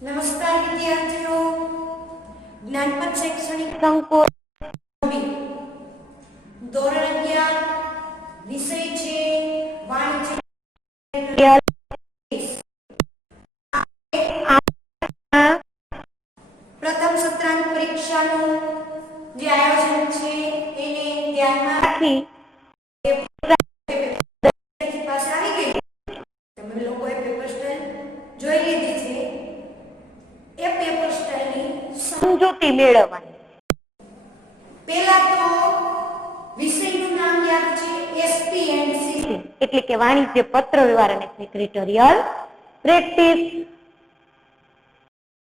નમસ્કાર વિદ્યાર્થીઓ, જ્ઞાનપથ શૈક્ષણિક સંકુલ ધોરણ 11 વિષય છે વાણિજ્ય. પ્રથમ સત્રાંત પરીક્ષાનું જે આયોજન છે એને ધ્યાનમાં રાખી પાસે આવી ગઈ. તમે લોકોએ પેપર સ્ટાઇલ જોઈ લીધી છે. એ પેપર સ્ટાઇલની સમજૂતી મેળવવાની. પહેલા તો વિષયનું નામ યાદ છે એસપીએનસી, એટલે કે વાણિજ્ય પત્ર વ્યવહાર અને સેક્રેટરીયલ પ્રેક્ટિસ.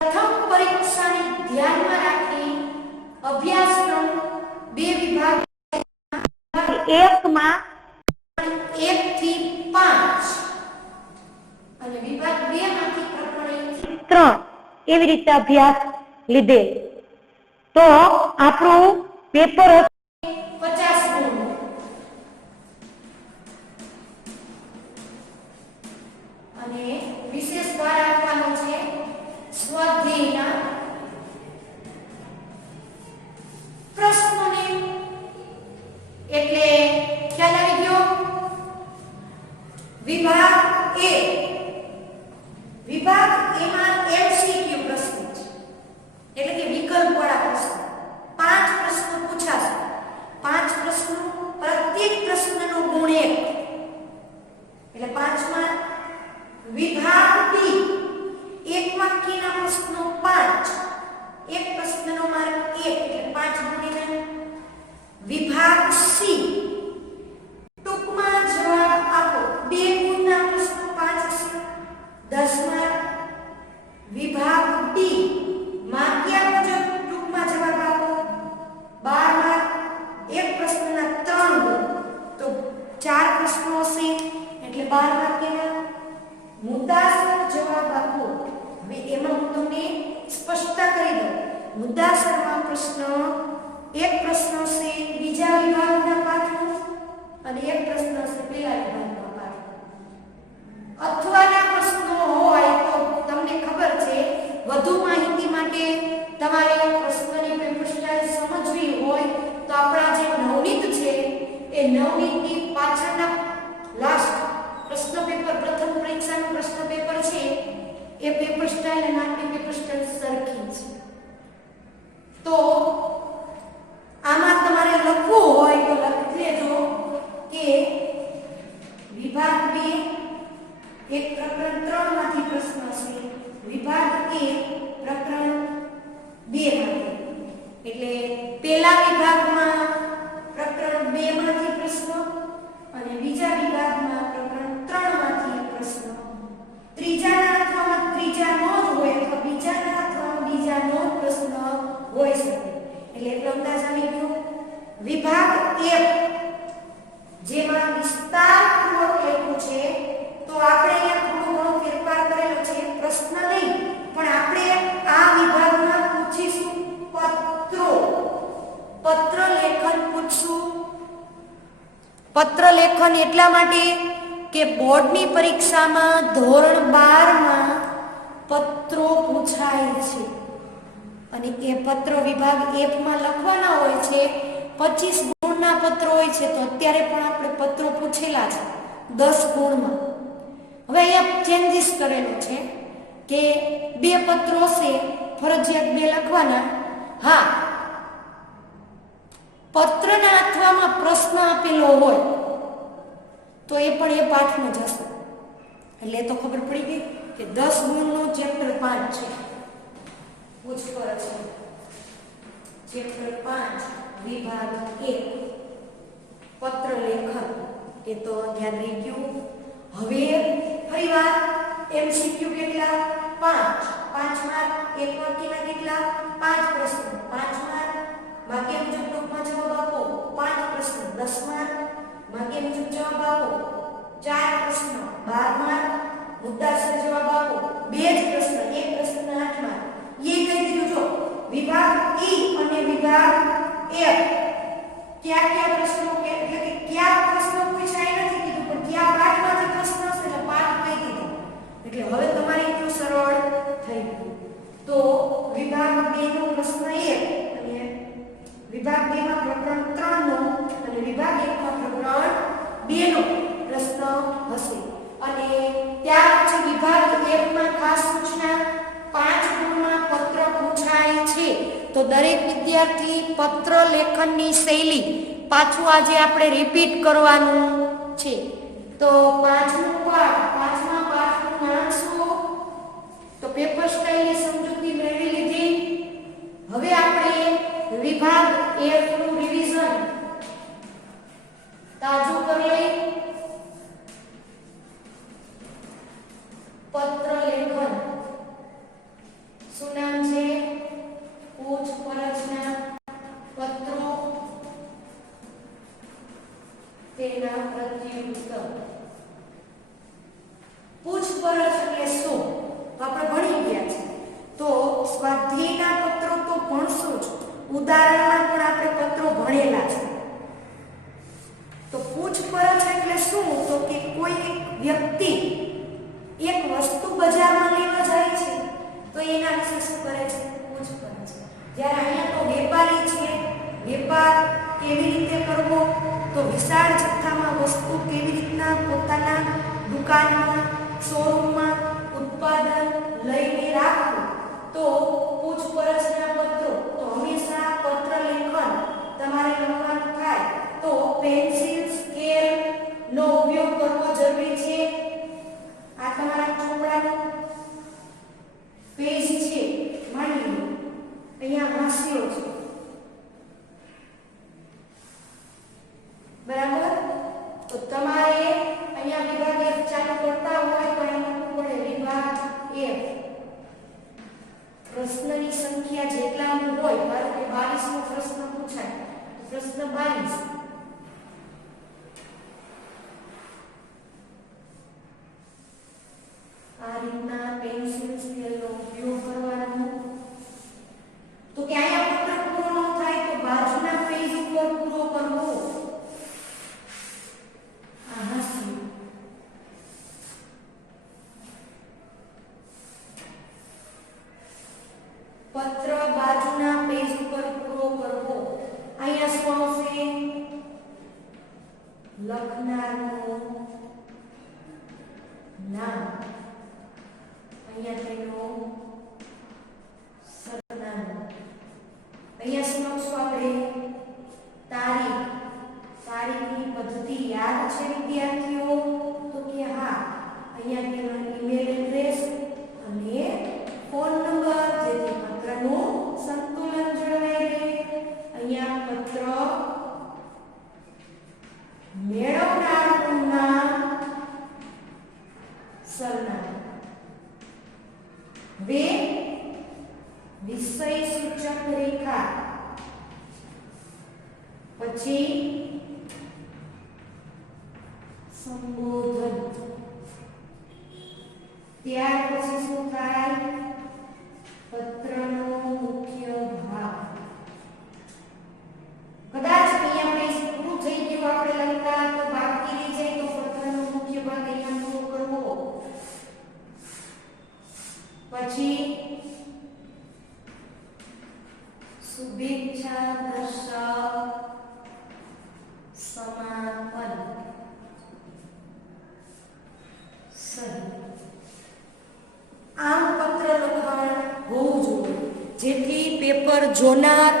પ્રથમ પરીક્ષાને ધ્યાનમાં રાખી અભ્યાસક્રમ બે વિભાગ, એકમાં 1 થી 5 અને વિભાગ 2 માંથી પ્રકરણ 3 એવી રીતે અભ્યાસ લીધેલ. તો આપણું પેપર 50 ગુણ અને વિશેષ ભાર આપવાનો છે સ્વાધ્યાયના પ્રશ્નોને. એટલે ખ્યાલ આવી ગયો. વિભાગ એ, વિભાગ એમાં એમસીક્યુ પ્રશ્નો છે, એટલે કે વિકલ્પ વાળા પ્રશ્નો. 5 પ્રશ્નો પૂછાશે. 5 પ્રશ્નો, પ્રત્યેક પ્રશ્નનો ગુણ 1, એટલે 5 માં. વિભાગ બી, એક વાક્યના પ્રશ્નો 5, એક પ્રશ્નનો માર્ક 1, એટલે 5 ગુણ્યા. વિભાગ સી, ટૂંકમાં જવાબ આપો, 2 ગુણના પ્રશ્નો 5 હશે, 10 માર્ક. વિભાગ ડી, માગ્યા મુજબ ટૂંકમાં જવાબ આપો, 12 માર્ક. એક પ્રશ્નના 3 ગુણ, તો 4 પ્રશ્નો હશે, એટલે 12 માર્ક એના. મુદ્દાસર જવાબ આપો. હવે એમાં હું તમને સ્પષ્ટતા કરી દઉં. મુદ્દાસરમાં પ્રશ્ન, એક પ્રશ્ન છે બીજા વિભાગના પાઠનો અને એક પ્રશ્ન છે પહેલા વિભાગના પાઠનો. અથવાના પ્રશ્નો હોય તો તમને ખબર છે, વધુ માહિતી માટે તમારે પ્રશ્નની પેપર સ્ટાઇલ સમજવી હોય તો આપણા જે નવનીત છે એ નવનીતની પાછળના લાસ્ટ પ્રશ્ન પેપર, પ્રથમ પરીક્ષાનું પ્રશ્ન પેપર છે એ પેપર સ્ટાઇલ અને આપણી પેપર સ્ટાઇલ સરખી છે. તો આમાં તમારે લખવું હોય તો લખી લેજો કે વિભાગ 2 એક પ્રકરણ 3 માંથી પ્રશ્ન છે, વિભાગ 1 પ્રકરણ 2 માંથી. એટલે પહેલા વિભાગમાં પ્રકરણ 2 માંથી પ્રશ્ન અને બીજા વિભાગમાં પ્રકરણ 3 માંથી પ્રશ્ન. ત્રીજાના અથવામાં ત્રીજાનો જ હોય અથવા બીજાના અથવામાં બીજાનો જ પ્રશ્ન હોઈ શકે. એટલે એટલો અંદાજ આવી ગયો. વિભાગ 1 જેમાં વિસ્તારપૂર્વક લખ્યું છે, તો આપણે અહીંયા થોડો ઘણો ફેરફાર કરેલો છે. પ્રશ્ન નહીં, પણ આપણે આ વિભાગમાં પૂછીશું પત્રો. પત્ર લેખન પૂછશું. પત્ર લેખન એટલા માટે કે બોર્ડની પરીક્ષામાં ધોરણ 12 માં પત્રો પૂછાય છે અને એ પત્ર વિભાગ 1 માં લખવાના હોય છે. 25 ગુણના પત્રો હોય છે, તો અત્યારે પણ આપણે પત્રો પૂછેલા છે 10 ગુણમાં. હવે અહીંયા ચેન્જીસ કરેલો છે કે 2 પત્રો છે, ફરજિયાત 2 લખવાના. હા, પત્રના અથવામાં પ્રશ્ન આપેલો હોય તો એ પણ એ પાઠનો જ હશે. એટલે તો ખબર પડી ગઈ કે 10 ગુણનો ચેપ્ટર 5 છે. પૂછપરછ ચેપ્ટર 5 વિભાગ 1 પત્ર લેખન, એ તો ધ્યાન રહી ગયું. હવે ફરીવાર એમસીક્યુ કેટલા? 5 માર્ક. એક વાક્યના કેટલા? 5 પ્રશ્ન, 5 માર્ક. વાક્ય મુજબ ટૂંકમાં જવાબ આપો, 5 પ્રશ્ન, 10 માર્ક. વાક્ય મુજબ જવાબ આપો, 4 પ્રશ્ન, 12 માર્ક. મુદ્દાસર જવાબ આપો, 2 જ પ્રશ્ન, 1 પ્રશ્નના 8 માર્ક. એ કહી દીધું. જો વિભાગ ઈ અને વિભાગ એફ કયા પ્રશ્નો, એટલે કે કયા પ્રશ્નો પૂછાય નથી કીધું, પણ કયા પાઠમાંથી પ્રશ્ન હશે એટલે પાઠ કહી દીધો. એટલે હવે તમારી એટલું સરળ થઈ ગયું. હશે. અને ત્યાર પછી વિભાગ 1 માં ખાસ સૂચના 5 ગુણમાં પત્ર પૂછાય છે. તો દરેક વિદ્યાર્થી પત્ર લેખનની શૈલી પાછું આજે આપણે રિપીટ કરવાનું છે. તો 5મું પાઠ 5મા પાઠનું નામ શું? તો પેપર સ્ટાઇલની સમજૂતી મેળવી લીધી. હવે આપણે વિભાગ 1 નું રિવિઝન તાજું કરી પત્ર લેખન. શું નામ છે? પૂછપરછના પત્રો, તેના પ્રત્યુત્તર. પૂછપરછ એટલે શું? તો આપણે ભણી ગયા છે. તો સ્વાધ્યાયના પત્રો તો ભણશું જ, ઉદાહરણમાં પણ આપણે પત્રો ભણેલા છે. તો પૂછપરછ એટલે શું? તો કે કોઈ એક વ્યક્તિ એક વસ્તુ બજારમાં લેવા જાય છે તો એના વિશે શું કરે છે? પૂછપરછ. જ્યારે અહીંયા તો વેપારી છે, વેપાર કેવી રીતે કરવો, તો વિશાળ જથ્થામાં વસ્તુ કેવી રીતના પોતાના દુકાનમાં, શોરૂમમાં ઉત્પાદન લઈને રાખવું, તો પૂછપરછના પત્રો. તો હંમેશા પત્ર લેખન તમારે લખવાનું થાય તો પેન્સિલ, સ્કેલ નો ઉપયોગ કરવો જરૂરી છે. આ તમારા ચોપડાનું પેજ છે, માની લો અહીંયા હાસ્યો છે, બરાબર? તો તમારે અહીંયા વિભાગ 1 ચાલુ કરતા હોય તો અહીંયા લખવું પડે વિભાગ 1. પ્રશ્નની સંખ્યા જેટલાનું હોય, ધારો કે 22મો પ્રશ્ન પૂછાય, પ્રશ્ન 22. આ રીતના પેન્સિલ સ્કેલનો ઉપયોગ કરવાનો. તો કે અહીંયા પત્ર પૂરો ન થાય તો બાજુના પેજ ઉપર પૂરો કરવો. આ હાસ્ય. પત્ર બાજુના પેજ ઉપર પૂરો કરવો. અહીંયા શું આવશે? લખનારનું નામ, અહીંયા તેનું સરનામું. અહીંયા શું લખશું આપણે? તારીખ. તારીખની પદ્ધતિ યાદ છે વિદ્યાર્થીઓ? તો કે હા. અહીંયા તેનો ઈમેલ એડ્રેસ અને ફોન નંબર, જેથી પત્રનું સંતુલન જળવાઈ રહે. અહીંયા પત્ર મેળવનારનું નામ, સરનામું. બે વિષય સૂચક રેખા, પછી સંબોધન. ત્યાર પછી શું થાય? પત્રનો મુખ્ય ભાગ. કદાચ અહીંયા પેજ પૂરું થઈ ગયું આપણે લખતા તો બાકી રહી જાય તો પત્રનો મુખ્ય ભાગ અહીંયા પૂરો કરવો. પછી શુભેચ્છા દર્શક સમાપન સહી. આમ પત્ર લખાણ હોવું જોઈએ, જેથી પેપર જોનાર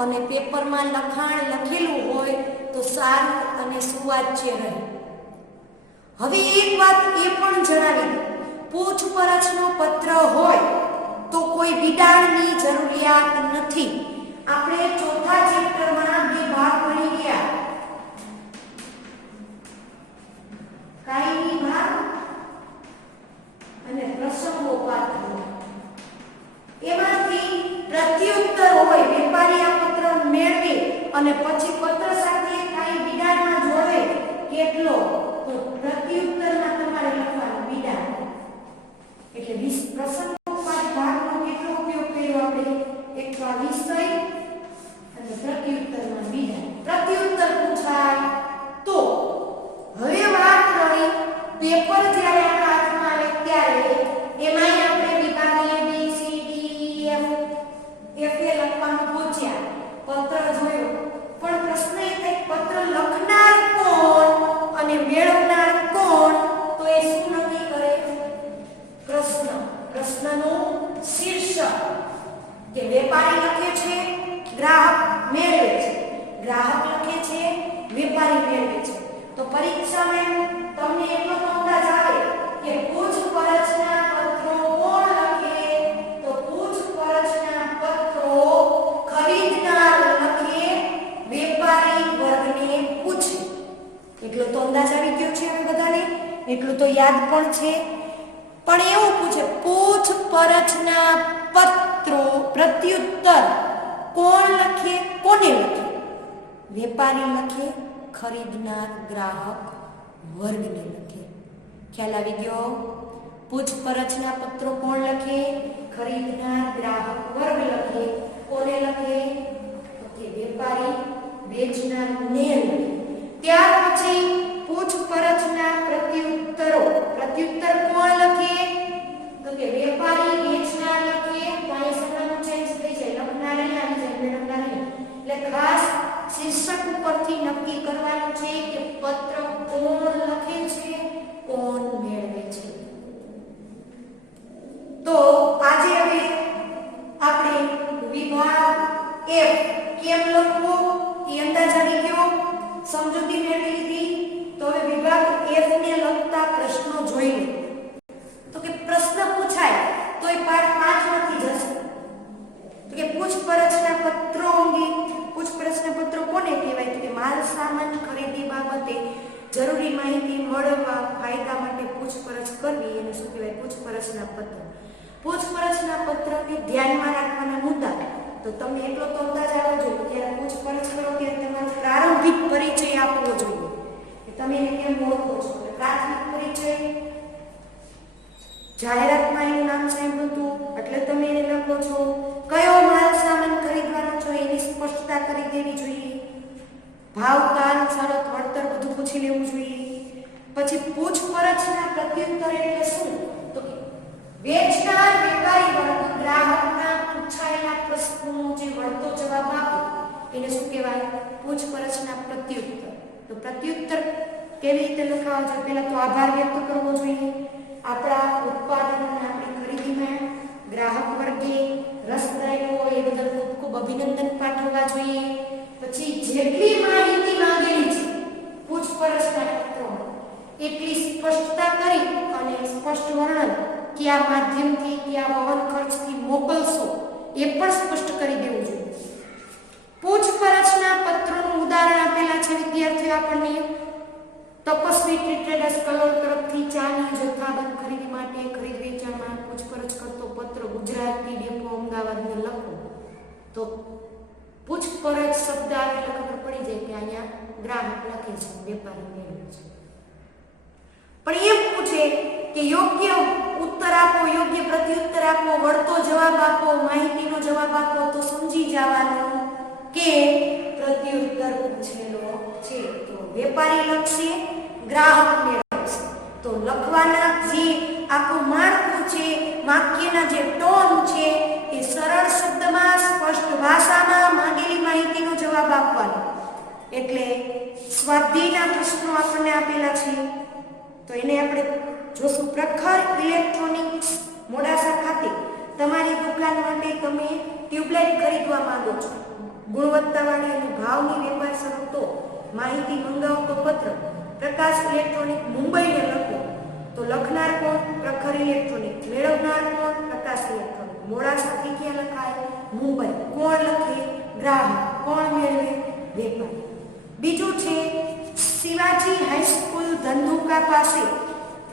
અને પેપરમાં લખાણ લખેલું હોય તો સારું અને સુવાચ્ય રહે. હવે એક વાત એ પણ જણાવી, પૂછપરછનો પત્ર હોય તો કોઈ વિડાણની જરૂરિયાત નથી. આપણે ચોથા ચેપ્ટરમાં 2 ભાગ ભણી ગયા, કાયમી ભાગ અને પ્રસંગોપાત્ર. એમાંથી પ્રત્યુત્તર હોય, વેપારી આ પત્ર મેળવે અને પછી પત્ર સાથે કાંઈ વિડાણમાં જોડે કેટલો, તો પ્રત્યુત્તરમાં તમારે લખવાનું વિડાણ. એટલે પ્રસંગોપાત ભાગનો કેટલો ઉપયોગ કર્યો આપણે? એક તો આ વિષય અને પ્રત્યુત્તરમાં વિડાણ. પ્રત્યુત્તર પૂછાય તો હવે વાત રહી પેપર જ્યારે આપણા હાથમાં આવે ત્યારે એમાં આપણે વિભાગ A B C D E F એ લખવાનું પૂછ્યા, પત્ર જોયું, પણ પ્રશ્ન એ થાય પત્ર લખનાર કોણ અને મેળવનાર કોણ યાદ પણ છે. પણ એવું પૂછે, પૂછપરછના પત્રો પ્રત્યુત્તર કોણ લખે, કોને લખે? વેપારી લખે, ખરીદનાર ગ્રાહક વર્ગને લખે. ખ્યાલ આવી ગયો? પૂછપરછના પત્રો કોણ લખે? ખરીદનાર ગ્રાહક વર્ગ લખે. કોને લખે? કે વેપારી વેચનારને લખે. ત્યાર પછી પૂછપરછના પ્રત્યુત્તરો, પ્રત્યુત્તર કોણ લખે? તો કે વેપારી વેચનાર લખે. તો અહીં સરનામું ચેન્જ થઈ જાય, લખનાર અહીં આવી જાય, મેળવનાર અહીં. એટલે ખાસ શીર્ષક ઉપરથી નક્કી કરવાનું છે કે પત્ર કોણ લખે છે, કોણ મેળવે છે. તો આજે હવે આપણે વિભાગ F કેમ લખવો એ અંદાજ આવી ગયો, સમજૂતી મેળવી લીધી. તો હવે વિભાગ F ને લગતા પ્રશ્નો જોઈ લે. તો કે પ્રશ્ન પૂછાય તો એ પાઠ 5 માંથી જશે. તો કે પૂછપરછના પત્રો અંગે, પૂછપરછના પત્રો કોને કહેવાય? તો કે માલ સામાન ખરીદી બાબતે જરૂરી માહિતી મળવા ફાયદા માટે પૂછપરછ કરવી એને શું કહેવાય? પૂછપરછના પત્ર. પૂછપરછના પત્રને ધ્યાનમાં રાખવાના મુદ્દા તો તમને એટલો તો અંદાજ આવવો જોઈએ ત્યારે પૂછપરછ કરો ત્યારે તમારો પ્રારંભિક પરિચય આપવો જોઈએ કે તમે એને કેમ ઓળખો છો. પ્રાથમિક પરિચય, જાહેરાતમાં એનું નામ સાંભળ્યું હતું એટલે તમે એને લખો છો. કયો માલ સામાન ખરીદવાનો છો એની સ્પષ્ટતા કરી દેવી જોઈએ. ભાવ, તાલ, શરત, વળતર બધું પૂછી લેવું જોઈએ. પછી પૂછપરછના પ્રત્યુત્તર એટલે શું? તો કે વેચનાર વેપારી વર્ગ ગ્રાહકના પૂછાયેલા પ્રશ્નોનો જે વળતો જવાબ આપે એને શું કહેવાય? પૂછપરછના પ્રત્યુત્તર. તો પ્રત્યુત્તર કેવી રીતે લખાવા જોઈએ? પહેલા તો આભાર વ્યક્ત કરવો જોઈએ. આપણા ઉત્પાદન અને આપણી ખરીદીમાં ગ્રાહક વર્ગે રસ દાખવ્યો એ બદલ ખૂબ ખૂબ અભિનંદન પાઠવવા જોઈએ. પછી જેટલી માહિતી માંગેલી છે પૂછપરછના પત્રોમાં એટલી સ્પષ્ટતા કરી અને સ્પષ્ટ વર્ણન કયા માધ્યમથી, કયા વહન ખર્ચથી મોકલશો એ પણ સ્પષ્ટ કરી દેવું જોઈએ. પૂછપરછના પત્રોનું ઉદાહરણ આપેલા છે વિદ્યાર્થીઓ આપણને. તપસ્વી ટ્રેડર્સ કલોલ તરફથી ચાની જથ્થાબંધ ખરીદી માટે ખરીદ વેચાણમાં પૂછપરછ કરતો પત્ર ગુજરાતની ડેપો અમદાવાદને લખો. તો પૂછપરછ શબ્દ આવે એટલે ખબર પડી જાય કે અહીંયા ગ્રાહક લખે છે, વેપારી મેળવે છે. પણ એમ પૂછે કે યોગ્ય ઉત્તર આપો, યોગ્ય પ્રત્યુત્તર આપો, વળતો જવાબ આપો, માહિતીનો જવાબ આપો. તો સમજી જવાનું કે પ્રત્યુત્તર પૂછેલો છે તો વેપારી લખશે, ગ્રાહક મેળવશે. તો લખવાના જે આખું માળખું છે, વાક્યના જે ટોન છે એ સરળ શબ્દમાં, સ્પષ્ટ ભાષામાં માંગેલી માહિતીનો જવાબ આપવાનો. એટલે સ્વાધ્યાયના પ્રશ્નો આપણને આપેલા છે તો એને આપણે જોશું. પ્રખર ઇલેક્ટ્રોનિક્સ મોડાસા ખાતે તમારી દુકાન માટે તમે ટ્યુબલાઇટ ખરીદવા માંગો છો. ગુણવત્તાવાળી અને ભાવની વેપાર શરતો માહિતી મંગાવતો પત્ર પ્રકાશ ઇલેક્ટ્રોનિક મુંબઈને લખો. તો લખનાર કોણ? પ્રખર ઇલેક્ટ્રોનિક. મેળવનાર કોણ? પ્રકાશ ઇલેક્ટ્રોનિક. મોડાસાથી ક્યાં લખાય? મુંબઈ. કોણ લખે? ગ્રાહક. કોણ મેળવે? વેપારી. બીજું છે શિવાજી હાઈસ્કૂલ ધંધુકા પાસે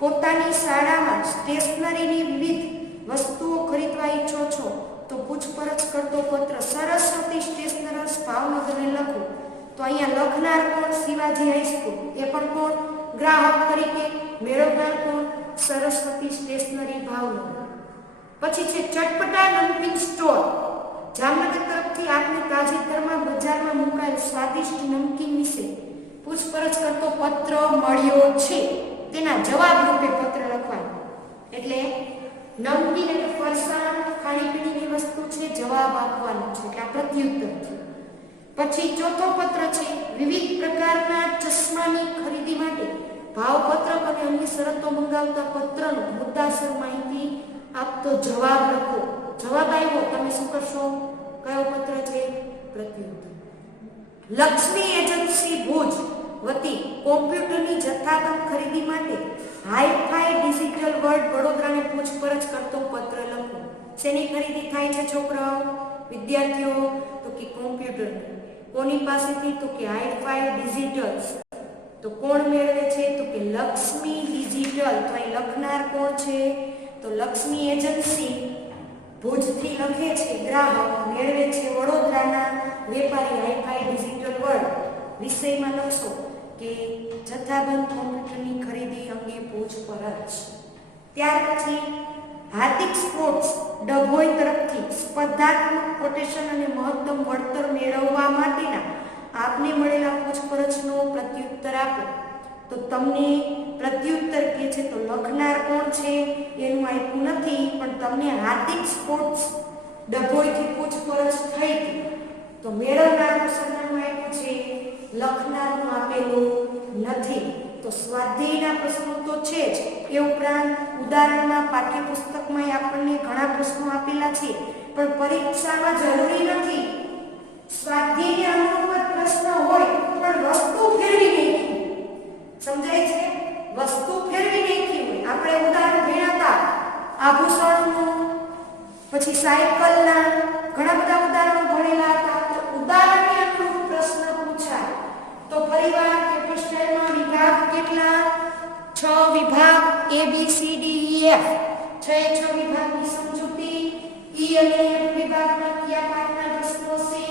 પોતાની શાળામાં સ્ટેશનરીની વિવિધ વસ્તુઓ ખરીદવા ઈચ્છો છો. તો પૂછપરછ કરતો પત્ર સરસ્વતી સ્ટેશનર્સ ભાવનગરને લખો. તો અહીંયા લખનાર કોણ? શિવાજી હાઈસ્કૂલ. એ પણ કોણ? ગ્રાહક તરીકે. મેળવનાર કોણ? સરસ્વતી સ્ટેશનરી ભાવનગર. પછી છે ચટપટા નમકીન સ્ટોર જામનગર તરફથી આપને તાજેતરમાં બજારમાં મુકાયેલ સ્વાદિષ્ટ નમકીન વિશે પૂછપરછ કરતો પત્ર મળ્યો છે. તેના જવાબ રૂપે પત્ર લખવાનો. એટલે નમકીન એટલે ફરસાણ, ખાણીપીણીની વસ્તુ છે, જવાબ આપવાનો છે એટલે આ પ્રત્યુત્તર છે. પછી ચોથો પત્ર છે વિવિધ પ્રકારના ચશ્માની ખરીદી માટે ભાવપત્રક અને અન્ય શરતો મંગાવતા પત્રનો મુદ્દાસર માહિતી આપતો જવાબ લખો. જવાબ આવ્યો, તમે શું કરશો? કયો પત્ર છે? પ્રત્યુત્તર. લક્ષ્મી એજન્સી ભુજ વતી કોમ્પ્યુટરની જથ્થાબંધ ખરીદી માટે હાઈફાઈ ડિજિટલ વર્લ્ડ વડોદરાને પૂછપરછ કરતો પત્ર લખો. શેની ખરીદી થાય છે છોકરાઓ, વિદ્યાર્થીઓ? તો કે કોમ્પ્યુટર. કોની પાસેથી? તો કે હાઈફાઈ ડિજિટલ્સ. તો કોણ મેળવે છે? તો કે લક્ષ્મી ડિજિટલ. તો અહીં લખનાર કોણ છે? તો લક્ષ્મી એજન્સી ભુજથી લખે છે ગ્રાહક, મેળવે છે વડોદરાના વેપારી હાઈફાઈ ડિજિટલ વર્લ્ડ. વિષયમાં લખશો કે જથ્થાબંધ કોમ્પ્યુટરની ખરીદી અંગે પૂછપરછ. ત્યાર પછી હાર્દિક સ્પોર્ટ્સ ડભોઈ તરફથી સ્પર્ધાત્મક કોટેશન અને મહત્તમ વળતર મેળવવા માટેના આપને મળેલા પૂછપરછનો પ્રત્યુત્તર આપો. તો તમને પ્રત્યુત્તર કે છે તો લખનાર કોણ છે એનું આપ્યું નથી, પણ તમને હાર્દિક સ્પોર્ટ્સ ડભોઈથી પૂછપરછ થઈ હતી તો મેળવનારનું સરનામું આપ્યું છે, લખનારનું આપેલું નથી. તો સ્વાધ્યાયના પ્રશ્નો તો છે જ, એ ઉપરાંત ઉદાહરણમાં પાઠ્યપુસ્તકમાં આપણને ઘણા પ્રશ્નો આપેલા છે, પણ પરીક્ષામાં જરૂરી નથી સ્વાધ્યાયને અનુરૂપ પ્રશ્ન હોય પણ વસ્તુ ફેરવી નાખી. સમજાય છે? વસ્તુ ફેરવી નાખી હોય. આપણે ઉદાહરણ ભણ્યા હતા આભૂષણનું, પછી સાયકલના, ઘણા બધા ઉદાહરણો ભણેલા હતા. તો ઉદાહરણને અનુરૂપ પ્રશ્ન પૂછાય તો ફરીવાર પેપર સ્ટાઇલમાં વિભાગ કેટલા? 6 વિભાગ A B C D E F. 6 વિભાગની સમજૂતી, E અને F વિભાગના કયા પાઠના પ્રશ્નો છે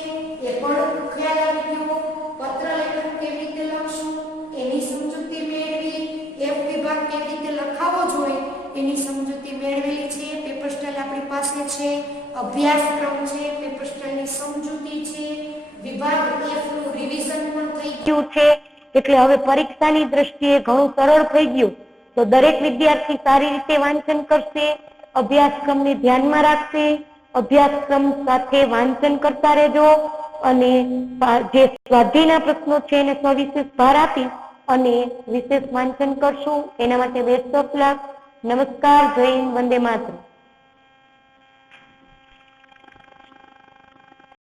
એ પણ ખ્યાલ આવી ગયો. પત્ર લેખન કેવી રીતે લખશું એની સમજૂતી મેળવી, F વિભાગ કેવી રીતે લખાવો જોઈએ એની સમજૂતી મેળવેલી છે. પેપર સ્ટાઇલ આપણી પાસે છે, અભ્યાસક્રમ છે, પેપર સ્ટાઇલની સમજૂતી છે, વિભાગ F નું રિવિઝન પણ થઈ ગયું છે. એટલે હવે પરીક્ષાની દ્રષ્ટિએ ઘણું સરળ થઈ ગયું. તો દરેક વિદ્યાર્થી સારી રીતે વાંચન કરશે, અભ્યાસક્રમને ધ્યાનમાં રાખશે, અભ્યાસક્રમ સાથે વાંચન કરતા રહેજો અને જે સ્વાધ્યાયના પ્રશ્નો છે એને સવિશેષ ભાર આપી અને વિશેષ વાંચન કરશું. એના માટે બેસ્ટ ઓફ લક. નમસ્કાર, જય હિન્દ, વંદે માતરમ.